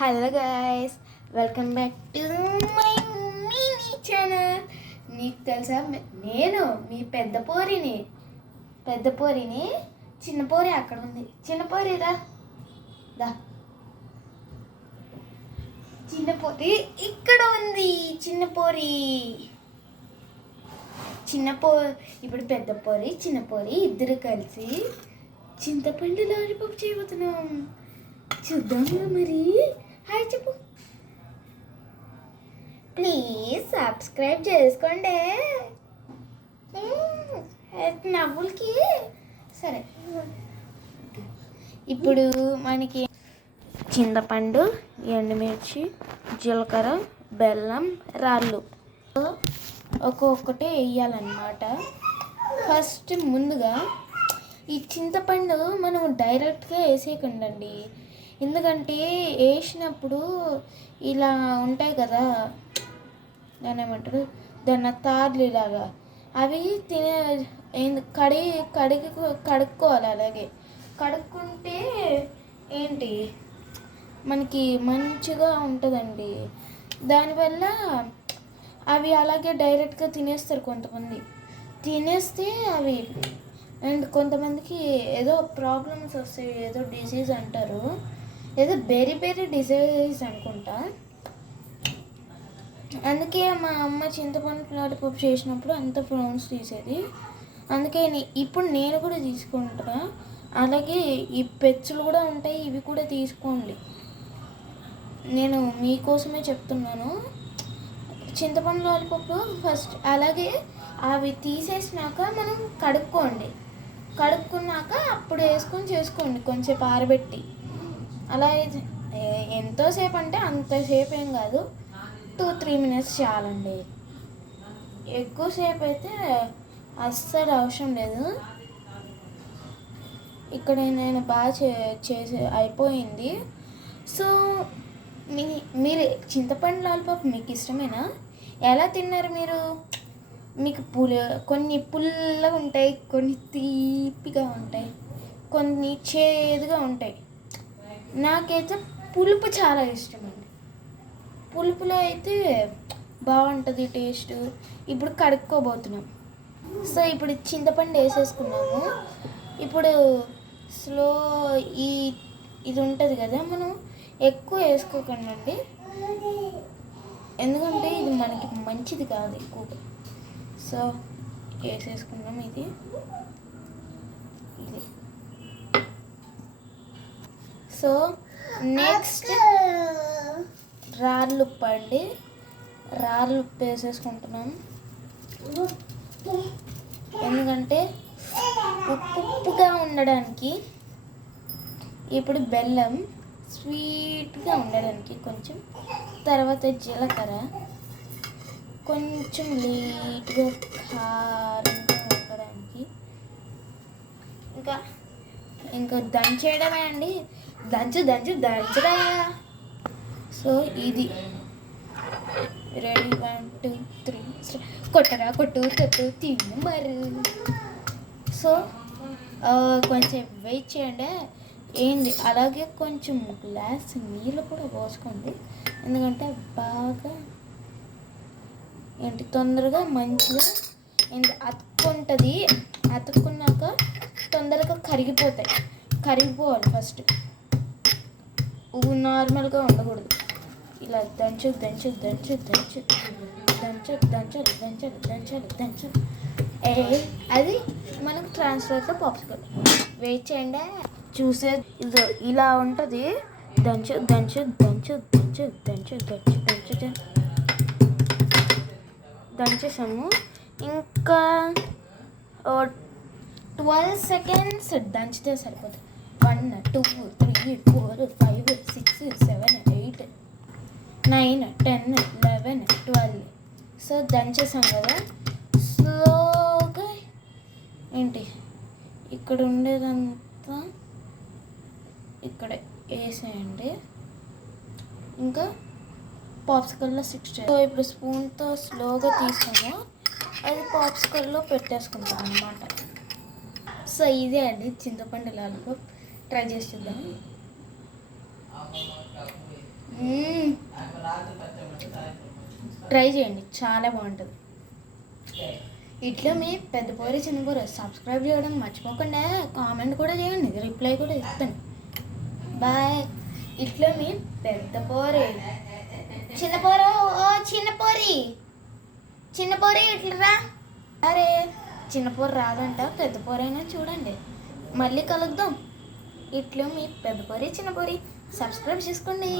Hello guys, welcome back to my mini channel. నీకు తెలుసా, నేను మీ పెద్ద పోరిని చిన్న పోరి అక్కడ ఉంది. చిన్న పోరి దా చిన్న పోరి ఇక్కడ ఉంది. ఇప్పుడు పెద్ద పోరి చిన్న పోరి ఇద్దరు కలిసి చింతపండు లాలిపాప్ చేయబోతున్నాం. చూద్దామా మరి? హాయ్ చెప్పు. ప్లీజ్ సబ్స్క్రైబ్ చేసుకోండి. నవ్వులకి సరే. ఇప్పుడు మనకి చింతపండు, ఎండుమిర్చి, జీలకర్ర, బెల్లం, రాళ్ళు ఒక్కొక్కటి వేయాలన్నమాట. ఫస్ట్ ముందుగా ఈ చింతపండు మనం డైరెక్ట్గా వేసేయకండి, ఎందుకంటే వేసినప్పుడు ఇలా ఉంటాయి కదా, దాన్ని ఏమంటారు, దాన్ని తార్లు ఇలాగా, అవి కడుక్కోవాలి. అలాగే కడుక్కుంటే ఏంటి మనకి మంచిగా ఉంటుందండి. దానివల్ల అవి అలాగే డైరెక్ట్గా తినేస్తారు కొంతమంది. తినేస్తే అవి అండ్ కొంతమందికి ఏదో ప్రాబ్లమ్స్ వస్తాయి, ఏదో డిసీజ్ అంటారు, ఏదో బెరీ డిసీజ్ అనుకుంటా. అందుకే మా అమ్మ చింతపండు లాలిపాప్ చేసినప్పుడు అంత ప్రౌన్స్ తీసేది. అందుకే ఇప్పుడు నేను కూడా తీసుకుంటా. అలాగే ఈ పెచ్చులు కూడా ఉంటాయి, ఇవి కూడా తీసుకోండి. నేను మీకోసమే చెప్తున్నాను. చింతపండు లాలిపాప్ ఫస్ట్ అలాగే అవి తీసేసినాక మనం కడుక్కున్నాక అప్పుడు వేసుకొని చేసుకోండి, కొంచెంసేపు ఆరబెట్టి. అలా ఎంతోసేపు అంటే అంతసేపు ఏం కాదు, 2-3 minutes చాలండి. ఎక్కువసేపు అయితే అస్సలు అవసరం లేదు. ఇక్కడ నేను బాగా చేసే అయిపోయింది. సో మీరు చింతపండు లాలిపాప్ మీకు ఇష్టమేనా? ఎలా తిన్నారు మీరు? మీకు కొన్ని పుల్లగా ఉంటాయి, కొన్ని తీపిగా ఉంటాయి, కొన్ని చేదుగా ఉంటాయి. నాకైతే పులుపు చాలా ఇష్టం అండి. పులుపులో అయితే బాగుంటుంది టేస్ట్. ఇప్పుడు కడుక్కోబోతున్నాం. సో ఇప్పుడు చింతపండు వేసేసుకున్నాము. ఇప్పుడు ఇది ఉంటుంది కదా, మనం ఎక్కువ వేసుకోకండి, ఎందుకంటే ఇది మనకి మంచిది కాదు ఎక్కువగా. సో వేసేసుకున్నాం ఇది. సో నెక్స్ట్ రాళ్ళు ఉప్పు వేసేసుకుంటున్నాం, ఎందుకంటే ఉప్పుగా ఉండడానికి. ఇప్పుడు బెల్లం స్వీట్గా ఉండడానికి కొంచెం, తర్వాత జీలకర్ర కొంచెం లైట్గా కారంగా ఉండడానికి, ఇంకా దంచేయడమే అండి. దంచడా. సో ఇది రెడీ. 1 2 3 కొట్టు తిను మరి. సో కొంచెం వెయిట్ చేయండి. ఏంది అలాగే కొంచెం గ్లాస్ నీళ్ళు కూడా పోసుకోండి, ఎందుకంటే బాగా తొందరగా మంచిగా అతుక్కుంటుంది. అతుక్కున్నాక తొందరగా కరిగిపోవాలి. ఫస్ట్ నార్మల్గా ఉండకూడదు, ఇలా దంచాలి. అది మనకు ట్రాన్స్ఫర్తో పాప్సికల్. వెయిట్ చేయండి, చూసే ఇలా ఉంటుంది. దంచేసాము. ఇంకా 12 seconds దంచితే సరిపోతుంది. 1 2 3 4 5 6 7 8 9 10 11 12. సో దంచేసాం కదా. స్లోగా ఇక్కడ ఉండేదంతా ఇక్కడ వేసేయండి. ఇంకా పాప్సికల్లో 6. సో ఇప్పుడు స్పూన్తో స్లోగా తీసుకుని అది పాప్సికల్లో పెట్టేసుకుంటాం అన్నమాట. సో ఇదే అండి చింతపండు లాలిపాప్. ట్రై చేసి చూద్దాం. ట్రై చేయండి, చాలా బాగుంటుంది. ఇట్లా మీ పెద్ద పోరి చిన్న పోరి సబ్స్క్రైబ్ చేయడం మర్చిపోకుండా, కామెంట్ కూడా చేయండి, రిప్లై కూడా ఇస్తాను. బాయ్. ఇట్లా మీ పెద్ద పోరి చిన్న పోరు. ఓ చిన్న పోరి ఇట్లరా. అరే చిన్న పోరు రాదంట, పెద్ద పోరైనా చూడండి. మళ్ళీ కలుద్దాం. ఇట్లా మీ పెద్ద పోరి చిన్న పోరి సబ్స్క్రైబ్ చేసుకోండి.